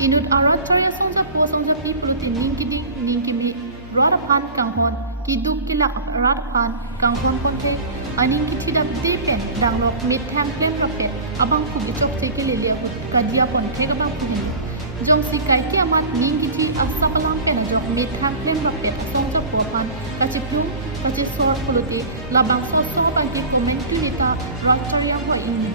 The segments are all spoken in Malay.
Inut arat chari asong sa po asong sa people ti ningki mi rara pan kanghon kiduk kilak arat pan kanghon konte aning kitidap depen danglok mit tham plan rocket abang ku bichok teke lelia ku kadia pon tega ba ku ni jong si kai kiamat ningki ti asakalang pen jok mit tham plan rocket asong sa po pan kachiplum kachi sor puluti labang so bagi komenti nita rat chari wa ini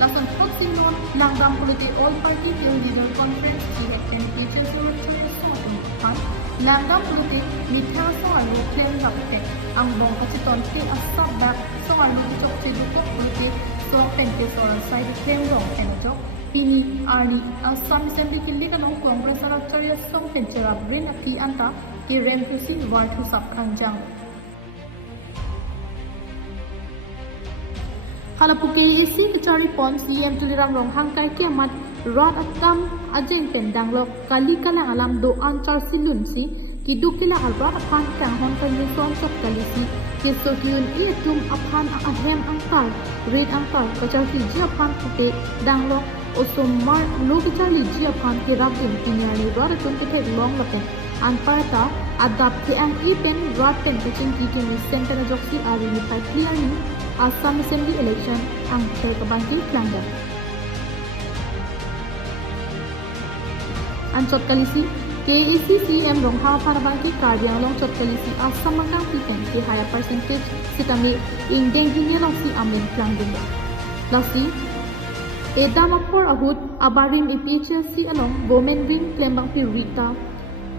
Lasan Foxinon, Langdam Politik All Party Leader Conference, Chihakan Teachers Electoral Soal Langdam Politik Mithal Soalu Claim Raptek, Ambong Kachiton Ke Asap Bak Soalu Chok Chedukok Politik Soal Pente Soal Side Claim Wrong and Job Pini Arni Assam Assembly Kilikan of Congress Electoral Song Pencherab Rin Api Anta Ki Rempusi Wartu Sapkanjang. Halapuke isi kecari pon CM tuliram rong hangkai kiamat rod atam ajeng pendang lok kali kala alam do ancar silun si kiduk kila alrat apan kang hon kanyuson sok kali si keso kyun tum apan ahem angkar red angkar kecari ji apan kupe dang lok osomar lo kecari ji apan kirabin pinyani rod atum kete long lapen anparta adap ke ang ipen rod pen kucing kikini center joksi ari ni pai clear ni Assam Assembly Election ang terkebangkit Langdam. Ang chot kalisi KEC CM rongha para bangkit kardiang long chot kalisi Assam mangkang pipen ke higher percentage sitami indeng ginya long si amin Langdam. Lasi edamapor ahut abarim APHLC along women ring klembang pi Rita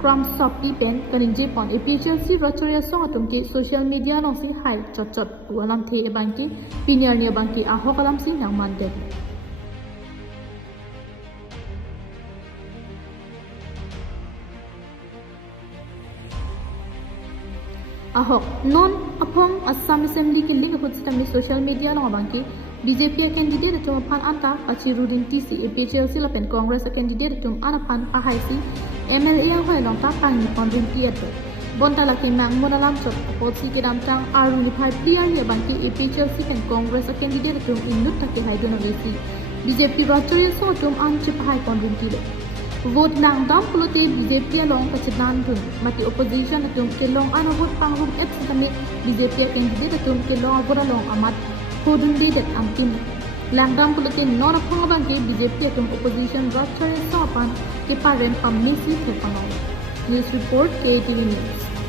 Kramsapi pen kaningje pon APHLC rachorya song atumke social media nong si hai chot walam the banki pinyar ni banki APHLC nang mande ahok non apong Assam Assembly ke link apot sistem social media nong banki BJP candidate tum pan anta achirudin TC APHLC lapen Congress candidate tum anapan APHLC MLA hoi long ta pang ni pondrin theater bonta laki mang monalam chot pot si kedam tang aru ni phai clear ni banki APHLC pen Congress candidate tum innut take hai dono AC BJP rachorya so tum an chip hai pondrin tile vote lang dam pulote BJP long kachidan tum mati opposition tum ke long an vote pang room et kami BJP candidate tum ke long avora long amat hodun de dat amtin Langdam pulote non apang banki BJP tum opposition rachorya so pan ke paren pamisi ke panau news report KTV News